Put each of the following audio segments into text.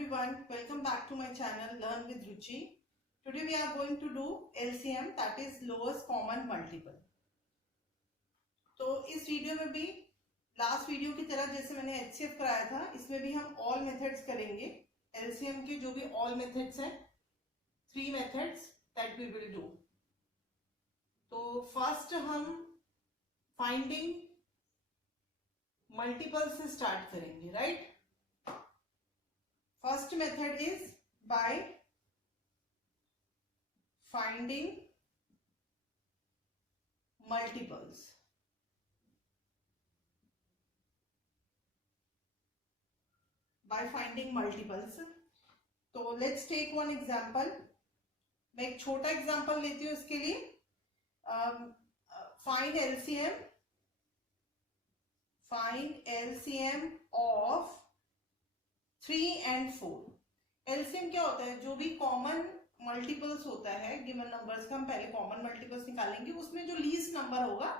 everyone, welcome back to my channel Learn with Ruchi. Today we are going to do LCM, that is lowest common multiple. तो इस video में भी last video की तरह जैसे मैंने HCF कराया था, इसमें भी हम ऑल मेथड्स करेंगे. LCM के जो भी ऑल मेथड्स हैं, 3 methods that we will do. तो फर्स्ट हम फाइंडिंग मल्टीपल से स्टार्ट करेंगे, right? First method is by finding multiples. By finding multiples. तो let's take one example. मैं एक छोटा एग्जाम्पल लेती हूँ इसके लिए. Find LCM. Find LCM of 3 and 4. LCM क्या होता है? जो भी कॉमन मल्टीपल्स होता है गिवन नंबर्स का, हम पहले कॉमन मल्टीपल्स निकालेंगे. उसमें जो लीस्ट नंबर होगा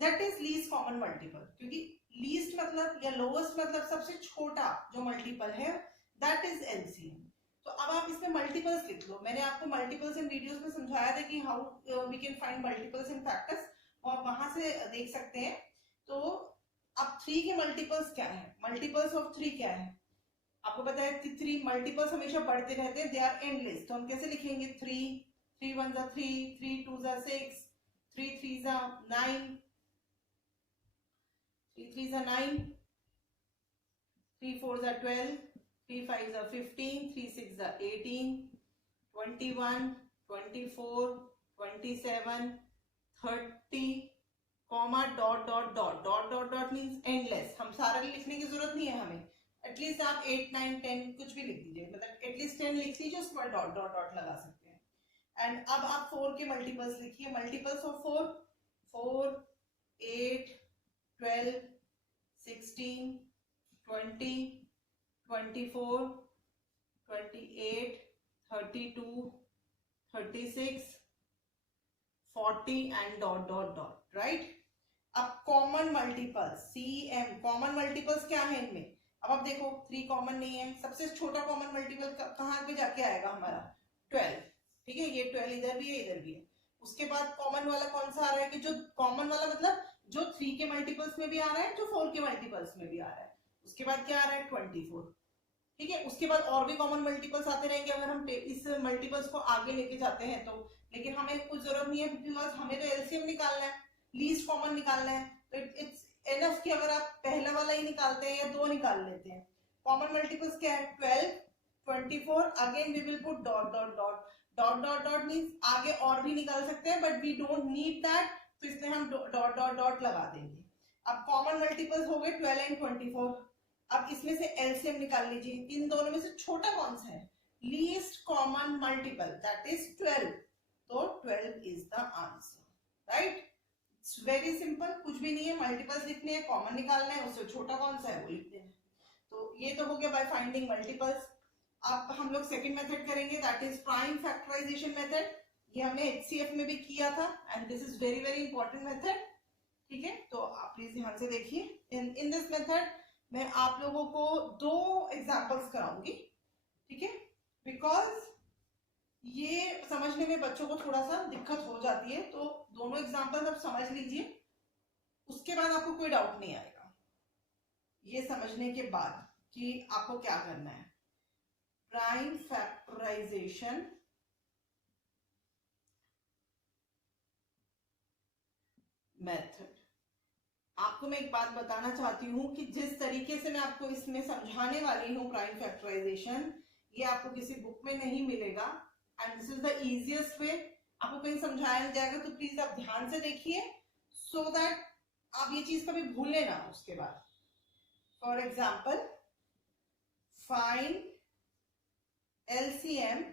that is least common multiple. क्योंकि लीस्ट मतलब या लोवेस्ट मतलब सबसे छोटा जो मल्टीपल है, दैट इज LCM. तो अब आप इसमें मल्टीपल्स लिख लो. मैंने आपको मल्टीपल्स इन वीडियोस में समझाया था कि how we can find multiples in factors, और वहां से देख सकते हैं. तो अब 3 के मल्टीपल्स क्या है? मल्टीपल्स ऑफ 3 क्या है? आपको पता है कि 3 मल्टीपल्स हमेशा बढ़ते रहते हैं, दे आर एंडलेस. तो हम कैसे लिखेंगे? 3 1 3, 3 2 6, 3 3 9, 3 3 9, 3 4 12, 3 5 15, 3 6 18, 21, 24, 27, 30, comma dot dot dot dot dot dot means endless. हम सारा लिखने की जरूरत नहीं है हमें. एटलीस्ट आप 8 9 10 कुछ भी लिख दीजिए, मतलब एटलीस्ट 10 लिख लीजिए, उसके बाद डॉट डॉट डॉट लगा सकते हैं. एंड अब आप 4 के मल्टीपल्स लिखिए. Multiples of 4 8 12 16 20 24 28 32 36 40 and dot dot dot, right? अब common multiples CM, common multiples क्या है इनमें? अब आप देखो 3 कॉमन नहीं है. सबसे छोटा कॉमन मल्टीपल कहाँ पे जाके आएगा हमारा? 12. ठीक है, ये 12 इधर भी है इधर भी है. उसके बाद कॉमन वाला कौन सा आ रहा है? कि जो कॉमन वाला मतलब जो 3 के मल्टीपल्स में भी आ रहा है, जो 4 के मल्टीपल्स में भी आ रहा है. उसके बाद क्या आ रहा है? 24. ठीक है, उसके बाद और भी कॉमन मल्टीपल्स आते रहेंगे अगर हम इस मल्टीपल्स को आगे लेके जाते हैं तो. लेकिन हमें कुछ जरूरत नहीं है, बिकॉज हमें तो LCM निकालना है, लीस्ट कॉमन निकालना है. तो इट्स एनफ कि अगर आप पहला वाला ही निकालते हैं या 2 निकाल लेते हैं. कॉमन मल्टीपल्स क्या है? 12 24. Again we will put dot dot dot dot dot dot means आगे और भी निकाल सकते हैं, but we don't need that, तो इसलिए हम डॉट डॉट डॉट लगा देंगे. अब कॉमन मल्टीपल्स हो गए 12 एंड 24. अब इसमें से LCM निकाल लीजिए. इन दोनों में से छोटा कौन सा है? Least common multiple, that is 12. तो 12 is the answer, right? It's very simple. कुछ भी नहीं है, मल्टीपल्स लिखने हैं, कॉमन निकालना है, उससे छोटा कौन सा है वो लिख देना. तो ये तो हो गया बाय फाइंडिंग मल्टीपल्स. अब हम लोग सेकंड मेथड करेंगे, that is prime factorisation method. ये हमने HCF में भी किया था and this is very very important method. ठीक है, तो आप प्लीज ध्यान से देखिए. इन दिस मेथड मैं आप लोगों को 2 एग्जांपल्स कराऊंगी. ठीक है, बिकॉज ये समझने में बच्चों को थोड़ा सा दिक्कत हो जाती है. तो दोनों एग्जांपल्स आप समझ लीजिए, उसके बाद आपको कोई डाउट नहीं आएगा ये समझने के बाद कि आपको क्या करना है. Prime factorisation method. आपको मैं एक बात बताना चाहती हूं कि जिस तरीके से मैं आपको इसमें समझाने वाली हूं प्राइम फैक्टराइजेशन, ये आपको किसी बुक में नहीं मिलेगा. And this is the easiest way. आपको कहीं समझाया जाएगा तो प्लीज आप ध्यान से देखिए, सो दैट आप ये चीज कभी भूले ना उसके बाद. For example, find LCM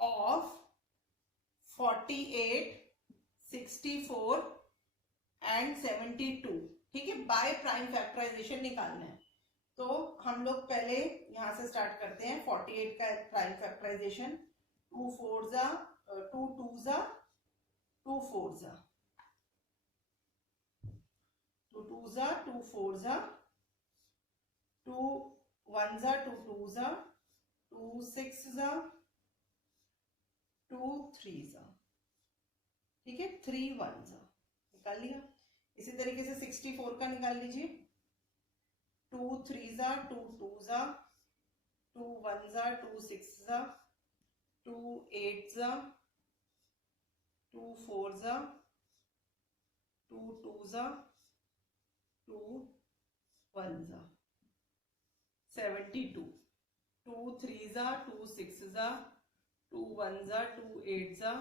of 48 64 and 72. ठीक है, बाय प्राइम फैक्टराइजेशन निकालना है. तो हम लोग पहले यहां से स्टार्ट करते हैं. 48 का प्राइम फैक्टराइजेशन, 2 4 जा 2 2 जा 2 4 जा 2 2 जा 2 4 जा 2 1 जा 2 2 जा 2 6 जा 2 3 जा, ठीक है, 3 1 जा, निकाल लिया। इसी तरीके से 64 का निकाल लीजिए। 2 3 जा 2 2 जा 2 1 जा 2 6 जा 2 8 जा 2 4 जा 2 2 जा 2 1 जा 72। 2 3 जा 2 6 जा 2 1 जा 2 8 जा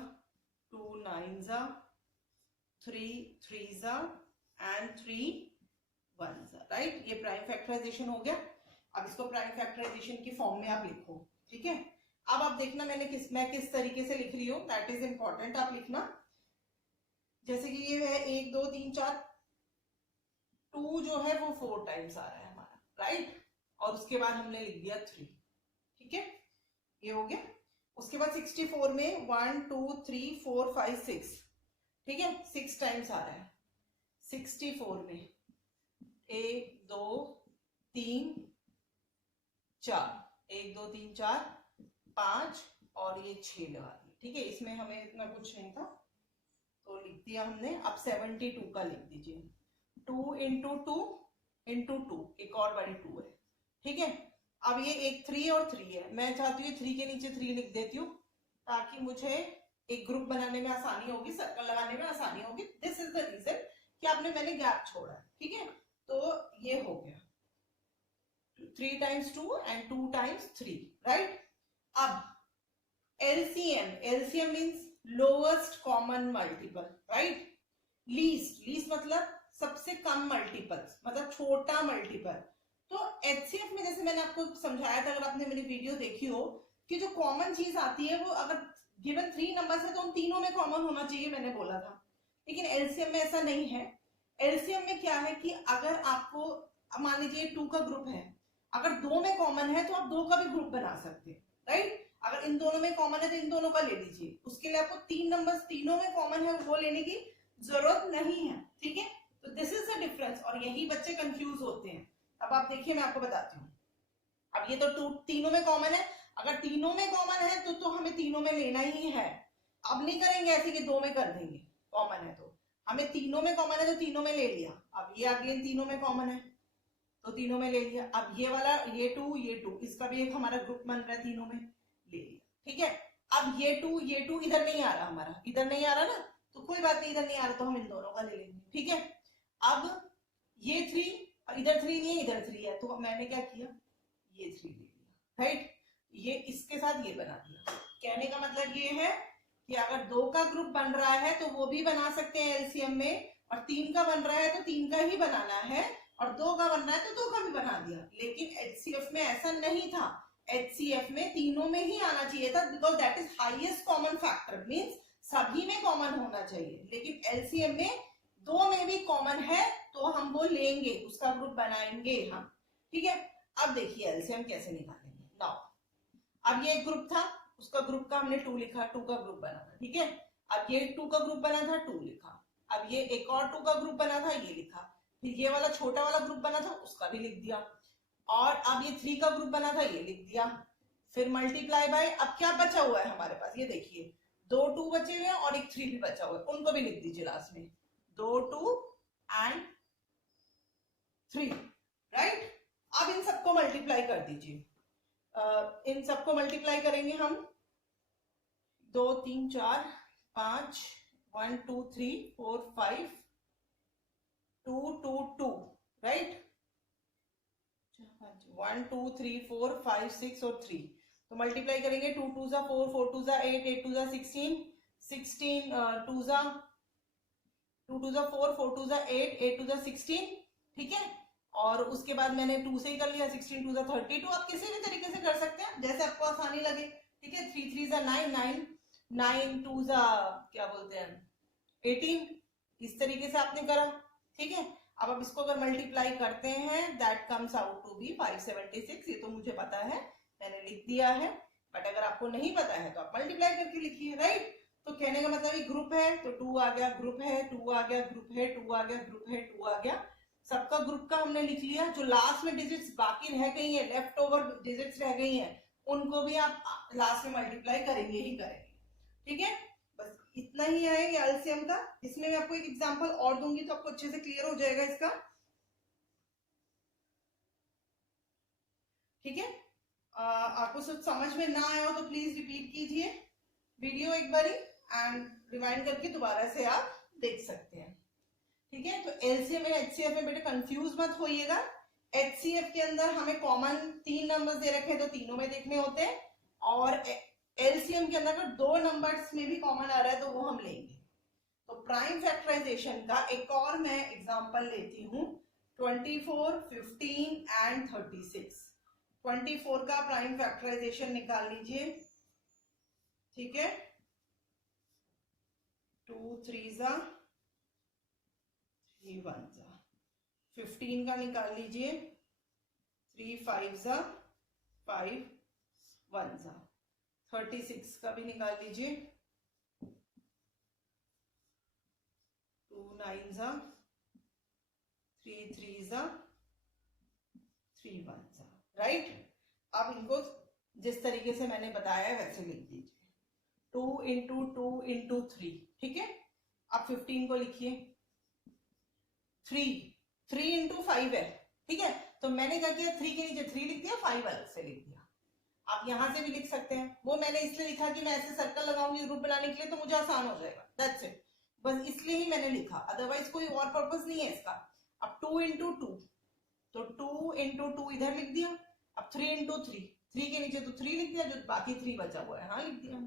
2 9 जा 3 3 जा एंड 3 1 जा, राइट। ये प्राइम फैक्टराइजेशन हो गया। अब इसको प्राइम फैक्टराइजेशन की फॉर्म में आप लिखो, ठीक है। अब आप देखना मैं किस तरीके से लिख रही हूँ, दैट इज इंपॉर्टेंट। आप लिखना जैसे कि ये है 1 2 3 4, 2 जो है वो 4 टाइम्स आ रहा है हमारा, राइट। और उसके बाद हमने लिख दिया 3, ठीक है, ये हो गया। उसके बाद 64 में 1 2 3 4 5 6, ठीक है, 6 टाइम्स आ रहा है 64 में। 1 2 3 4, 1 2 3 4 5 और ये 6 लगा दिए, ठीक है। इसमें हमें इतना कुछ नहीं था तो लिख दिया हमने। अब 72 का लिख दीजिए। 2 इंटू 2 इंटू 2, एक और बड़ी 2 है, ठीक है। अब ये एक 3 और 3 है, मैं चाहती हूँ 3 के नीचे 3 लिख देती हूँ ताकि मुझे एक ग्रुप बनाने में आसानी होगी, सर्कल लगाने में आसानी होगी। दिस इज द रीजन कि मैंने गैप छोड़ा है, ठीक है। तो ये हो गया 3 टाइम्स 2 एंड 2 टाइम्स 3, राइट। अब LCM means lowest common multiple, right. Least मतलब सबसे कम मल्टीपल, मतलब छोटा मल्टीपल। तो एचसीएफ में जैसे मैंने आपको समझाया था, अगर आपने मेरी वीडियो देखी हो, कि जो कॉमन चीज आती है वो अगर गिवन 3 नंबर्स है तो उन तीनों में कॉमन होना चाहिए, मैंने बोला था। लेकिन एलसीएम में ऐसा नहीं है। एलसीएम में क्या है कि अगर आपको मान लीजिए 2 का ग्रुप है, अगर 2 में कॉमन है तो आप 2 का भी ग्रुप बना सकते हैं, राइट। अगर इन दोनों में कॉमन है तो इन दोनों का ले लीजिए। उसके लिए आपको 3 नंबर्स तीनों में कॉमन है वो लेने की जरूरत नहीं है, ठीक है। तो दिस इज द डिफरेंस, और यही बच्चे कंफ्यूज होते हैं। अब आप देखिए, मैं आपको बताती हूँ। अब ये तो तीनों में कॉमन है, अगर तीनों में कॉमन है तो हमें तीनों में लेना ही है। अब नहीं करेंगे ऐसे कि 2 में कर देंगे, कॉमन है तो हमें तीनों में कॉमन है तो तीनों में ले लिया। अब ये अगेन तीनों में कॉमन है तो तीनों में ले लिया। अब ये वाला ये 2 इसका भी एक हमारा ग्रुप बन रहा है, तीनों में ले लिया, ठीक है। अब ये 2 इधर नहीं आ रहा, हमारा इधर नहीं आ रहा ना, तो कोई बात नहीं, इधर नहीं आ रहा तो हम इन दोनों का ले लेंगे, ठीक है। अब ये 3 इधर 3 नहीं है, इधर 3 है, तो मैंने क्या किया, ये 3 ले लिया, राइट। ये इसके साथ ये बना दिया। कहने का मतलब ये है कि अगर 2 का ग्रुप बन रहा है तो वो भी बना सकते हैं एलसीएम में, और 3 का बन रहा है तो 3 का ही बनाना है, और 2 का बन रहा है तो 2 का भी बना दिया। लेकिन एचसीएफ में ऐसा नहीं था। एचसीएफ में तीनों में ही आना चाहिए था, because that is highest common factor, means सभी में कॉमन होना चाहिए। लेकिन एलसीएम में 2 में भी कॉमन है तो हम वो लेंगे, उसका ग्रुप बनाएंगे हम, ठीक है। अब देखिए एलसीएम कैसे निकालेंगे। नाउ अब ये एक ग्रुप था, उसका ग्रुप का हमने 2 लिखा, 2 का ग्रुप बना था, ठीक है। अब ये 2 का ग्रुप बना था, 2 लिखा। अब ये एक और 2 का ग्रुप बना था, ये लिखा। फिर ये वाला छोटा वाला ग्रुप बना था, उसका भी लिख दिया। और अब ये 3 का ग्रुप बना था, ये लिख दिया। फिर मल्टीप्लाई बाय, अब क्या बचा हुआ है हमारे पास, ये देखिए 2 2 बचे हुए हैं और एक 3 भी बचा हुआ है, उनको भी लिख दीजिए लास्ट में, 2 2 एंड 3, राइट। अब इन सबको मल्टीप्लाई कर दीजिए। इन सबको मल्टीप्लाई करेंगे हम, 2 3 4 5 1 2 3 4 5 2 2 2, राइट। 1 2 3 4 5 6 और 3, तो मल्टीप्लाई करेंगे। 2 2 4 4 2 8 8 2 16 16 2 2 2 4 4 2 8 8 2 16, ठीक है। और उसके बाद मैंने 2 से ही कर लिया, 16 2 32। आप किसी भी तरीके से कर सकते हैं जैसे आपको आसानी लगे, ठीक है। 3 3 9 9 9 2 क्या बोलते हैं 18, इस तरीके से आपने करा, ठीक है। अब आप इसको अगर मल्टीप्लाई करते हैं, that comes out to be 576। ये तो मुझे पता है, मैंने लिख दिया है, बट अगर आपको नहीं पता है तो आप मल्टीप्लाई करके लिखिए, राइट। तो कहने का मतलब ये ग्रुप है तो 2 आ गया, ग्रुप है 2 आ गया, ग्रुप है 2 आ गया, ग्रुप है 2 आ गया। सबका ग्रुप का हमने लिख लिया, जो लास्ट में डिजिट्स बाकी रह गई है, लेफ्ट ओवर डिजिट्स रह गई हैं, उनको भी आप लास्ट में मल्टीप्लाई करेंगे ही करेंगे। ठीक है, बस इतना ही है ये एलसीएम का। इसमें मैं आपको एक एग्जांपल और दूंगी तो आपको अच्छे से क्लियर हो जाएगा इसका। ठीक है, आपको सब समझ में ना आया हो तो प्लीज रिपीट कीजिए वीडियो एक बारी एंड रिवाइंड करके दोबारा से आप देख सकते हैं। ठीक है, तो एलसीएम एंड एचसीएफ में बेटे कंफ्यूज मत होइएगा। एचसीएफ के अंदर हमें कॉमन 3 नंबर्स दे रखे हैं तो तीनों में देखने होते हैं, और एलसीएम के अंदर अगर 2 नंबर्स में भी कॉमन आ रहा है तो वो हम लेंगे। तो प्राइम फैक्टराइजेशन का एक और मैं एग्जांपल लेती हूँ, 24, 15 एंड 36। 24 का प्राइम फैक्टराइजेशन निकाल लीजिए। ठीक है, 2 3 3 1 15 का निकाल लीजिए, 3 5 5 1 36 का भी निकाल लीजिए, 2 9 3 3 3 1 राइट। अब इनको जिस तरीके से मैंने बताया है वैसे लिख दीजिए, 2 इंटू 2 इंटू 3। ठीक है, अब 15 को लिखिए, 3 इंटू 5 है। ठीक है, तो मैंने क्या किया, 3 के नीचे 3 लिख दिया, 5 अलग से लिख दिया। आप यहां से भी लिख सकते हैं, वो मैंने इसलिए लिखा कि मैं ऐसे सर्कल लगाऊंगी ग्रुप बनाने के लिए तो मुझे आसान हो जाएगा, दैट्स इट, बस इसलिए ही मैंने लिखा, अदरवाइज कोई और पर्पस नहीं है इसका। अब 2 इंटू 2, तो 2 इंटू 2 इधर लिख दिया। अब 3 इंटू 3, 3 के नीचे तो 3 लिख दिया, जो बाकी 3 बचा हुआ है हाँ लिख दिया।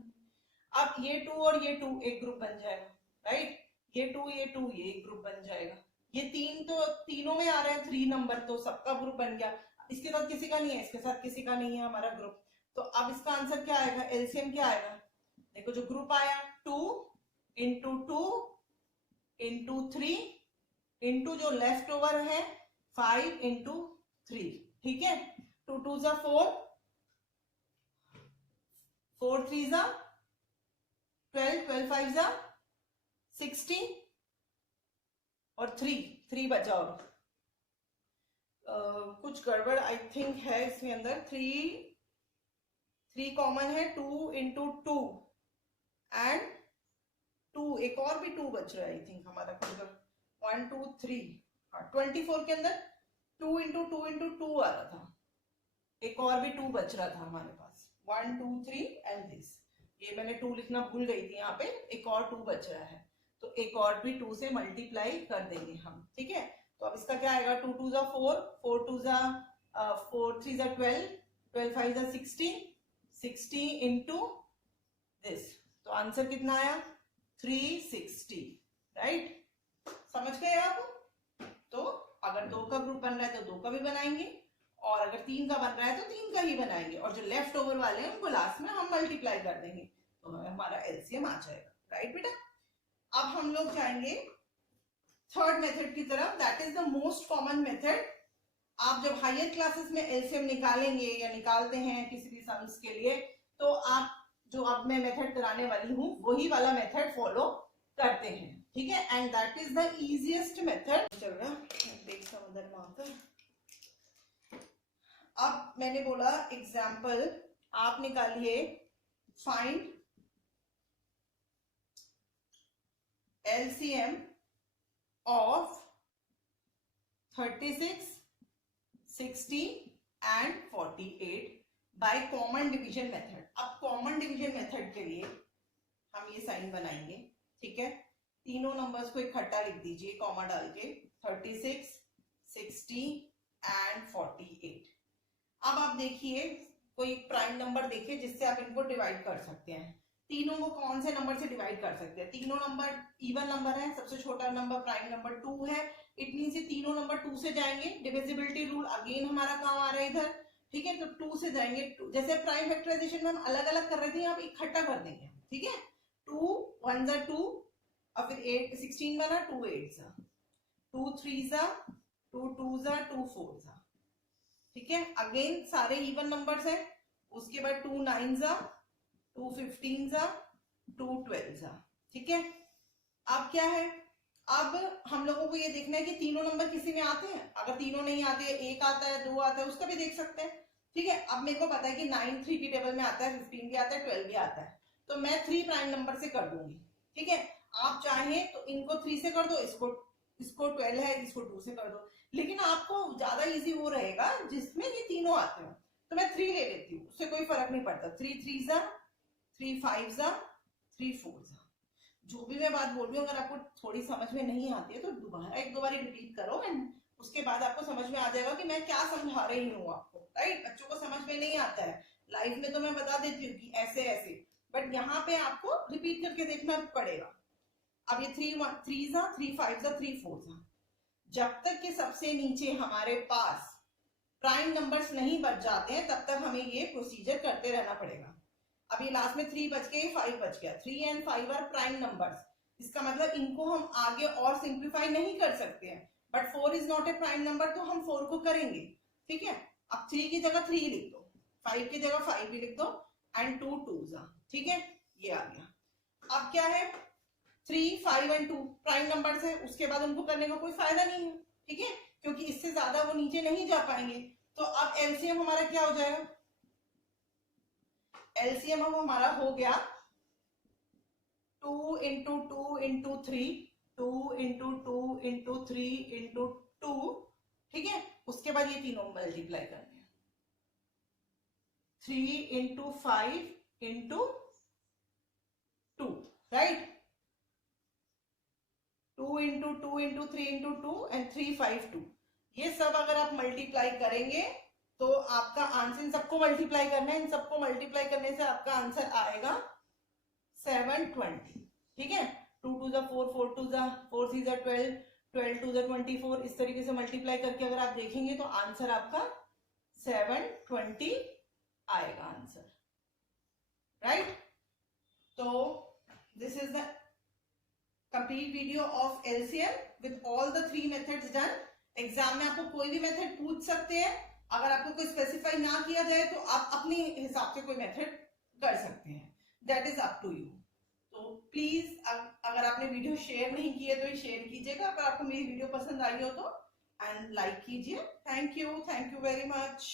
अब ये 2 और ये 2 एक ग्रुप बन जाएगा, राइट, ये 2 ये 2 ये एक ग्रुप बन जाएगा। ये 3 तो तीनों में आ रहे हैं 3 नंबर, तो सबका ग्रुप बन गया। इसके साथ किसी का नहीं है, इसके साथ किसी का नहीं है हमारा ग्रुप, तो अब इसका आंसर क्या आएगा, एलसीएम क्या आएगा, देखो जो ग्रुप आया 2 इंटू 2 इंटू 3 इंटू जो लेफ्ट ओवर है 5 इंटू 3। ठीक है, 2 2 4, 4 3 12, 12 5 16 और 3 बचा। और कुछ गड़बड़ आई थिंक है इसमें अंदर, 3 कॉमन है, 2 इंटू 2 एंड 2 एक और भी 2 बच रहा है आई थिंक हमारा, 1 2 3। 24 के अंदर 2 इंटू 2 इंटू 2 आ रहा था, एक और भी 2 बच रहा था हमारे पास, 1 2 3 एंड दिस। ये मैंने 2 लिखना भूल गई थी, यहाँ पे एक और 2 बच रहा है, तो एक और भी 2 से मल्टीप्लाई कर देंगे हम। ठीक है, तो अब इसका क्या आएगा, 2 2 4, 4 2 4 3 12, 12 5 16, 60 इंटू दिस, तो आंसर कितना आया 360, राइट। समझ गए आप। तो अगर 2 का ग्रुप बन रहा है तो 2 का भी बनाएंगे, और अगर 3 का बन रहा है तो 3 का ही बनाएंगे, और जो लेफ्ट ओवर वाले हैं उनको लास्ट में हम मल्टीप्लाई कर देंगे, तो हमारा एलसीएम आ जाएगा, राइट बेटा। अब हम लोग जाएंगे थर्ड मेथड की तरफ, that is the most common method. आप जब हायर क्लासेस में एलसीएम निकालेंगे या निकालते हैं किसी भी सम्स के लिए, तो आप जो अब मैं मेथड कराने वाली हूँ वही वाला मेथड फॉलो करते हैं। ठीक है, and that is the easiest method. चल रहा देख समंदर मार्कर। अब मैंने बोला एग्जाम्पल, आप निकालिए find LCM of 36, 60 and 48 by common division method। अब common division method के लिए हम ये साइन बनाएंगे। ठीक है, तीनों नंबर्स को इकट्ठा लिख दीजिए कॉमा डाल के, 36, 60 and 48। अब आप देखिए कोई प्राइम नंबर देखिए जिससे आप इनको डिवाइड कर सकते हैं। तीनों को कौन से नंबर से डिवाइड कर सकते हैं, तीनों नंबर इवन नंबर है, सबसे छोटा नंबर प्राइम नंबर 2 है, इट मींस ये तीनों नंबर 2 से जाएंगे। डिविजिबिलिटी रूल अगेन हमारा काम आ रहा है इधर। ठीक है, तो 2 से जाएंगे, जैसे प्राइम फैक्टराइजेशन में हम अलग अलग कर रहे थे, यहाँ पे इकट्ठा कर देंगे। ठीक है, 2 1 2 और फिर 8 16 बना, 2 8 2 3 2 2 2 4। ठीक है, अगेन सारे इवन नंबर्स हैं, उसके बाद 2 9 2 15 2 12। ठीक है, अब क्या है, अब हम लोगों को ये देखना है कि तीनों नंबर किसी में आते हैं। अगर तीनों नहीं आते, एक आता है, दो आता है, उसका भी देख सकते हैं। ठीक है, अब मेरे को पता है कि 9 3 की टेबल में आता है, 15 भी आता है, 12 भी आता है, तो मैं 3 प्राइम नंबर से कर दूंगी। ठीक है, आप चाहें तो इनको 3 से कर दो, इसको 12 है, इसको 2 से कर दो, लेकिन आपको ज्यादा इजी वो रहेगा जिसमें ये तीनों आते हो। तो मैं 3 ले लेती हूँ, उससे कोई फर्क नहीं पड़ता। 3 3 जा, 3 5 जा, 3 4 जा। जो भी मैं बात बोल रही हूँ, अगर आपको थोड़ी समझ में नहीं आती है तो दोबारा एक दो बार रिपीट करो, एंड उसके बाद आपको समझ में आ जाएगा कि मैं क्या समझा रही हूँ आपको। राइट, बच्चों को समझ में नहीं आता है, लाइफ में तो मैं बता देती हूँ कि ऐसे ऐसे, बट यहाँ पे आपको रिपीट करके देखना पड़ेगा। अब ये 3 3 जा, 3 5 जा, 3 4 जा, जब तक कि सबसे नीचे हमारे पास प्राइम नंबर्स नहीं बच जाते हैं तब तक हमें ये प्रोसीजर करते रहना पड़ेगा। अब ये लास्ट में 3 बच गए, 5 बच गया, 3 एंड 5 आर प्राइम नंबर्स, इसका मतलब इनको हम आगे और सिंप्लीफाई नहीं कर सकते हैं, but 4 is not a prime number, तो हम 4 को करेंगे। ठीक है, अब 3 की जगह 3 लिख दो, 5 की जगह 5 भी लिख दो, एंड 2 2 जा। ठीक है, ये आ गया। अब क्या है, 3 5 एंड 2 प्राइम नंबर्स है, उसके बाद उनको करने का कोई फायदा नहीं है। ठीक है, क्योंकि इससे ज्यादा वो नीचे नहीं जा पाएंगे। तो अब एलसीएम हमारा क्या हो जाएगा, एलसीएम अब हमारा हो गया 2 into 2 into 3, 2 into 2 into 3 into 2। ठीक है, उसके बाद ये तीनों मल्टीप्लाई करने हैं, 3 into 5 into 2, right, 2 into 2 into 3 into 2 and 3 5 2। ये सब अगर आप मल्टीप्लाई करेंगे तो आपका आंसर, इन सबको मल्टीप्लाई करना है, इन सबको मल्टीप्लाई करने से आपका आंसर आएगा 720। ठीक है, 2 2 जा 4, 4 2 जा 4 3 जा 12, 12 2 जा 24। इस तरीके से मल्टीप्लाई करके अगर आप देखेंगे तो आंसर आपका 720 आएगा आंसर। राइट, तो this is the complete video of LCM with all the 3 methods done. Exam में आपको कोई भी मेथड पूछ सकते हैं, अगर आपको कोई स्पेसिफाई ना किया जाए तो आप अपने हिसाब से कोई मेथड कर सकते हैं, that is up to you. तो प्लीज अगर आपने वीडियो शेयर नहीं की है तो शेयर कीजिएगा, अगर आपको मेरी वीडियो पसंद आई हो तो, एंड लाइक कीजिए। Thank you very much.